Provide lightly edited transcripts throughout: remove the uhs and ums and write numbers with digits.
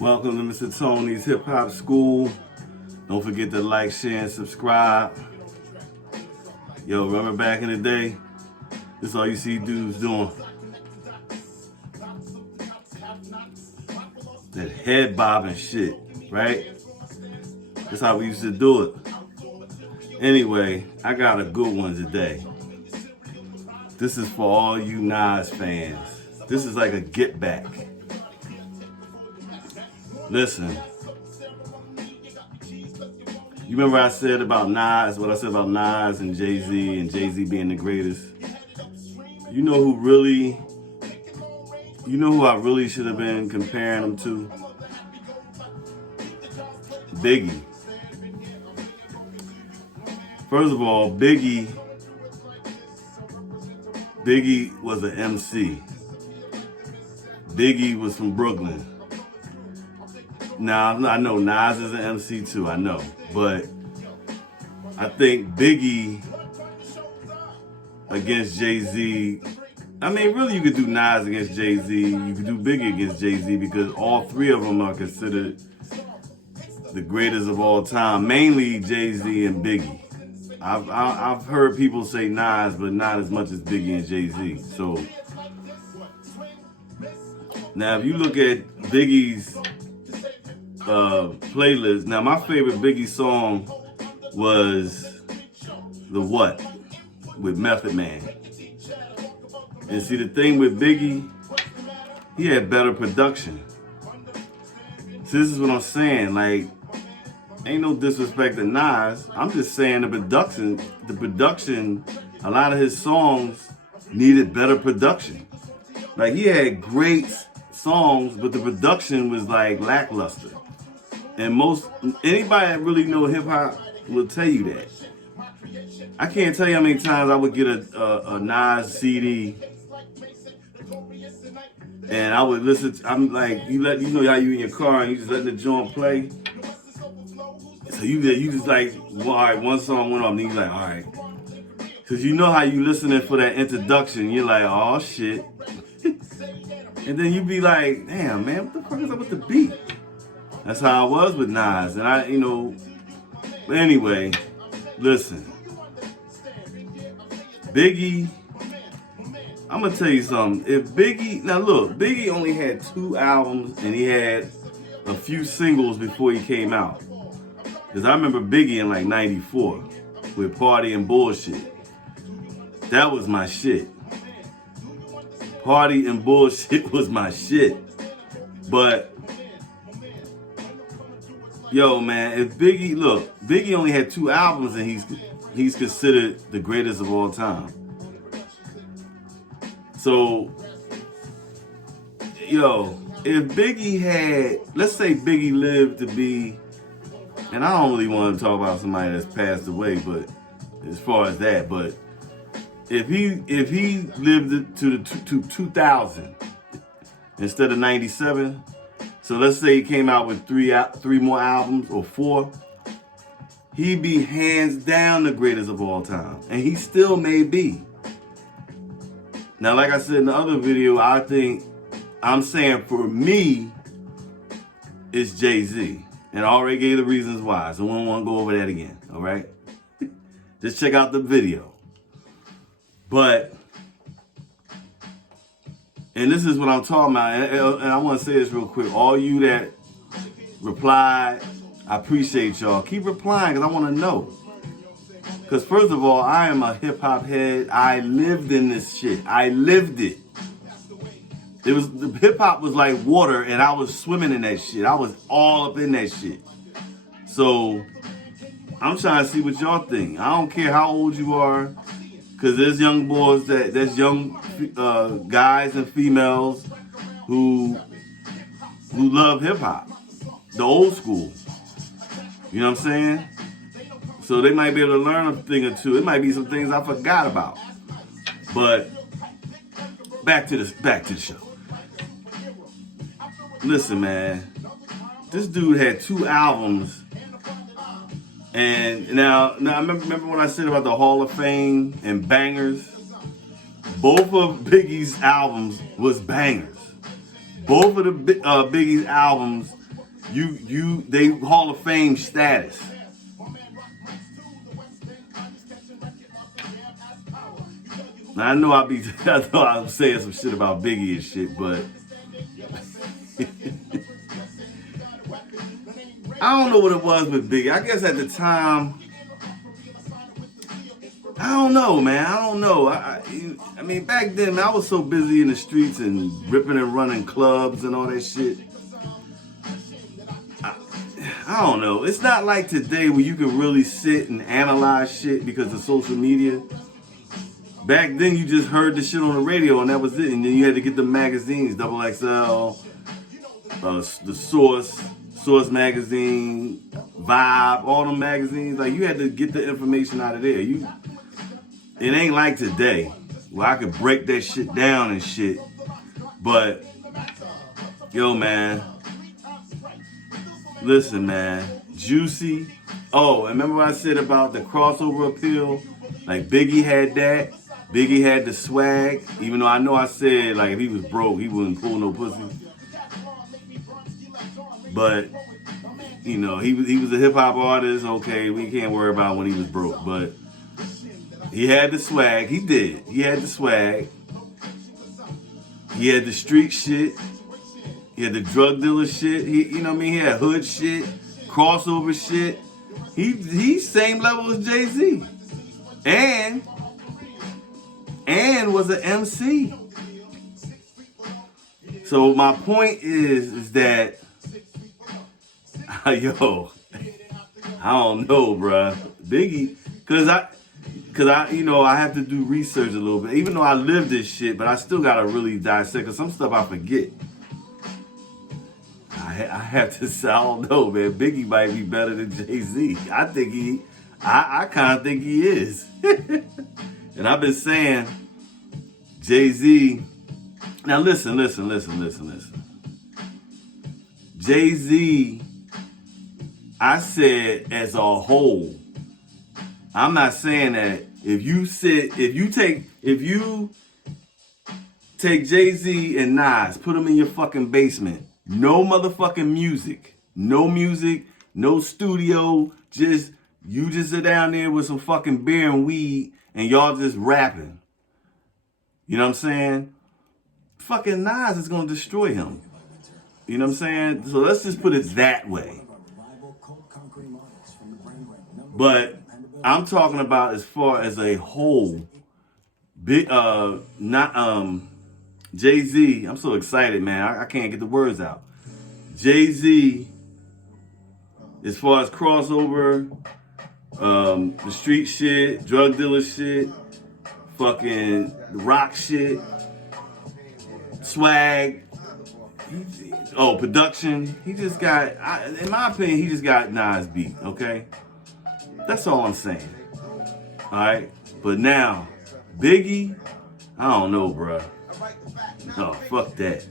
Welcome to Mr. Tony's Hip Hop School. Don't forget to like, share, and subscribe. Yo, remember back in the day? This is all you see dudes doing. That head bobbing shit, right? That's how we used to do it. Anyway, I got a good one today. This is for all you Nas fans. This is like a get back. Listen, you remember I said about Nas, what I said about Nas and Jay-Z being the greatest? You know who I really should have been comparing them to? Biggie. First of all, Biggie was an MC. Biggie was from Brooklyn. Now, I know Nas is an MC too, I know. But I think Biggie against Jay-Z, I mean, really you could do Nas against Jay-Z, you could do Biggie against Jay-Z because all three of them are considered the greatest of all time, mainly Jay-Z and Biggie. I've heard people say Nas, but not as much as Biggie and Jay-Z. So, now if you look at Biggie's playlist. Now, my favorite Biggie song was The What with Method Man. And see, the thing with Biggie, he had better production. So this is what I'm saying. Like, ain't no disrespect to Nas. I'm just saying the production, a lot of his songs needed better production. Like, he had great songs, but the production was like lackluster. And anybody that really know hip hop will tell you that. I can't tell you how many times I would get a Nas CD and I would listen. I'm like, you know how you in your car and you just letting the joint play. So you just like, well, all right, one song went off, and then you like, all right, because you know how you listening for that introduction. You're like, oh shit, and then you be like, damn man, what the fuck is up with the beat? That's how I was with Nas. And but anyway, listen. Biggie, I'm going to tell you something. Now look, Biggie only had 2 albums and he had a few singles before he came out. Because I remember Biggie in like 94 with Party and Bullshit. That was my shit. Party and Bullshit was my shit. But yo, man, if Biggie only had 2 albums and he's considered the greatest of all time. So, yo, if Biggie had, let's say Biggie lived to be, and I don't really want to talk about somebody that's passed away, but as far as that, but if he lived to 2000 instead of 97. So let's say he came out with 3 more albums or 4. He'd be hands down the greatest of all time. And he still may be. Now, like I said in the other video, I'm saying for me, it's Jay-Z. And I already gave the reasons why. So we don't want to go over that again, all right? Just check out the video. But, and this is what I'm talking about, and I want to say this real quick. All you that replied, I appreciate y'all. Keep replying because I want to know. Because first of all, I am a hip-hop head. I lived in this shit. I lived it. The hip-hop was like water, and I was swimming in that shit. I was all up in that shit. So, I'm trying to see what y'all think. I don't care how old you are. Because there's young boys, there's young guys and females who love hip hop, the old school. You know what I'm saying? So they might be able to learn a thing or two. It might be some things I forgot about. But back to the show. Listen, man, this dude had 2 albums. And now I remember when I said about the Hall of Fame and bangers. Both of Biggie's albums was bangers. Both of the Biggie's albums they Hall of Fame status. Now I know I'm saying some shit about Biggie and shit, but I don't know what it was with Biggie. I guess at the time, I don't know, man. I don't know. I mean, back then, man, I was so busy in the streets and ripping and running clubs and all that shit. I don't know. It's not like today where you can really sit and analyze shit because of social media. Back then, you just heard the shit on the radio and that was it. And then you had to get the magazines, Double XL, the Source magazine, Vibe, all them magazines. Like, you had to get the information out of there. It ain't like today where I could break that shit down and shit. But, yo, man. Listen, man. Juicy. Oh, and remember what I said about the crossover appeal? Like, Biggie had that. Biggie had the swag. Even though I know I said, like, if he was broke, he wouldn't pull no pussy. But, you know, he was a hip-hop artist. Okay, we can't worry about when he was broke. But he had the swag. He did. He had the swag. He had the street shit. He had the drug dealer shit. You know what I mean? He had hood shit, crossover shit. He's same level as Jay-Z. And was an MC. So my point is that, yo, I don't know, bruh. Biggie, cause I, you know, I have to do research a little bit. Even though I live this shit, but I still gotta really dissect, cause some stuff I forget. I have to say, I don't know, man. Biggie might be better than Jay-Z. I kind of think he is. And I've been saying, Jay-Z, now listen. Jay-Z, I said as a whole. I'm not saying that if you take Jay-Z and Nas, put them in your fucking basement, no motherfucking music, no studio, you just sit down there with some fucking beer and weed and y'all just rapping. You know what I'm saying? Fucking Nas is gonna destroy him. You know what I'm saying? So let's just put it that way. But I'm talking about as far as a whole, Jay-Z, I'm so excited, man. I can't get the words out. Jay-Z, as far as crossover, the street shit, drug dealer shit, fucking rock shit, swag, production. He just got, in my opinion, he just got Nas beat, okay? That's all I'm saying. All right? But now, Biggie, I don't know, bruh. No, fuck that.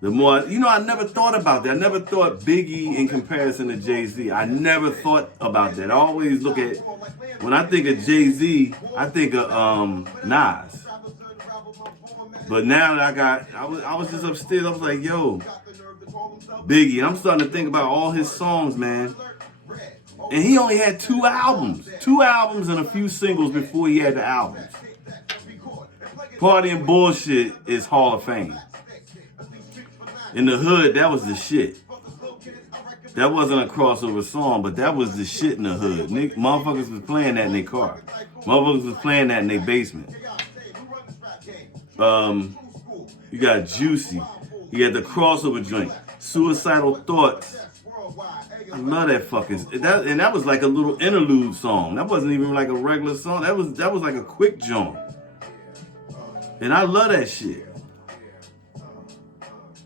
The more, I never thought about that. I never thought Biggie in comparison to Jay-Z. I never thought about that. I always look at, when I think of Jay-Z, I think of Nas. But now that I was just upstairs, I was like, yo, Biggie. And I'm starting to think about all his songs, man. And he only had 2 albums. 2 albums and a few singles before he had the albums. Party and Bullshit is Hall of Fame. In the hood, that was the shit. That wasn't a crossover song, but that was the shit in the hood. Motherfuckers was playing that in their car. Motherfuckers was playing that in their basement. You got Juicy. You got the crossover joint. Suicidal Thoughts. I love that fucking, and that was like a little interlude song. That wasn't even like a regular song. That was like a quick joint. And I love that shit.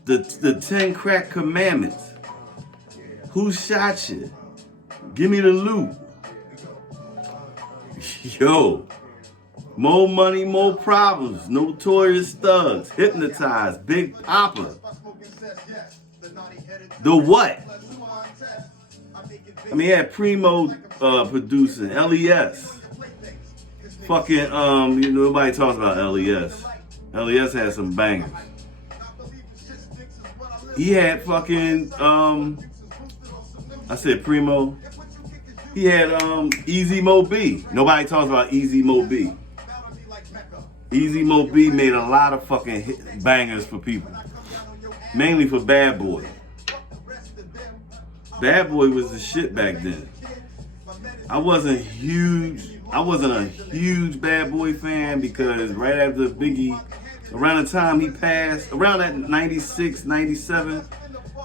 The 10 Crack Commandments. Who shot you? Give me the loot. Yo. More money, more problems. Notorious Thugs. Hypnotized. Big Papa. The What? I mean, he had Primo producing. LES. Fucking, nobody talks about LES. LES had some bangers. He had fucking I said Primo. He had Easy Mo B. Nobody talks about Easy Mo B. Easy Mo B made a lot of fucking bangers for people. Mainly for Bad Boy. Bad Boy was the shit back then. I wasn't a huge Bad Boy fan because right after Biggie, around the time he passed, around that 96, 97,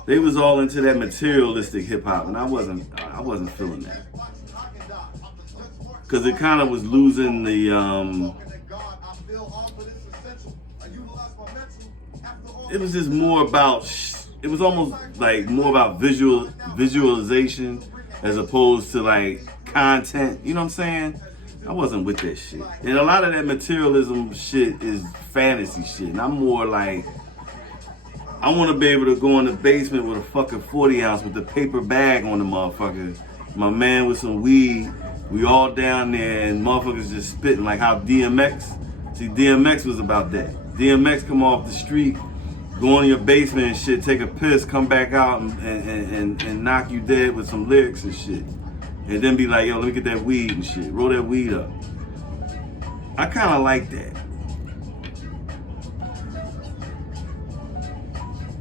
they was all into that materialistic hip hop, and I wasn't feeling that. Cause it kind of was losing the it was just more about it was almost like more about visualization as opposed to like content, you know what I'm saying? I wasn't with that shit. And a lot of that materialism shit is fantasy shit. And I'm more like, I want to be able to go in the basement with a fucking 40 ounce with the paper bag on the motherfucker. My man with some weed. We all down there and motherfuckers just spitting like how DMX. See, DMX was about that. DMX come off the street, go in your basement and shit, take a piss, come back out and knock you dead with some lyrics and shit. And then be like, yo, let me get that weed and shit. Roll that weed up. I kind of like that.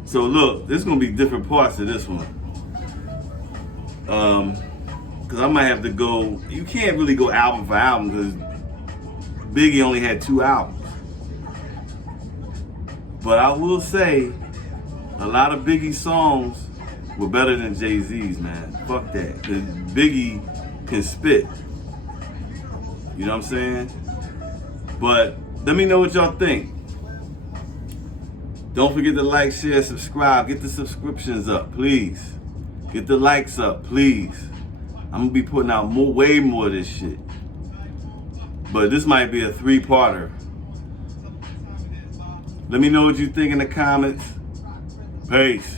So look, there's going to be different parts to this one. Because I might have to go, you can't really go album for album because Biggie only had 2 albums. But I will say, a lot of Biggie songs were better than Jay-Z's, man. Fuck that. Because Biggie can spit. You know what I'm saying? But let me know what y'all think. Don't forget to like, share, subscribe. Get the subscriptions up, please. Get the likes up, please. I'm going to be putting out way more of this shit. But this might be a 3-parter. Let me know what you think in the comments. Peace.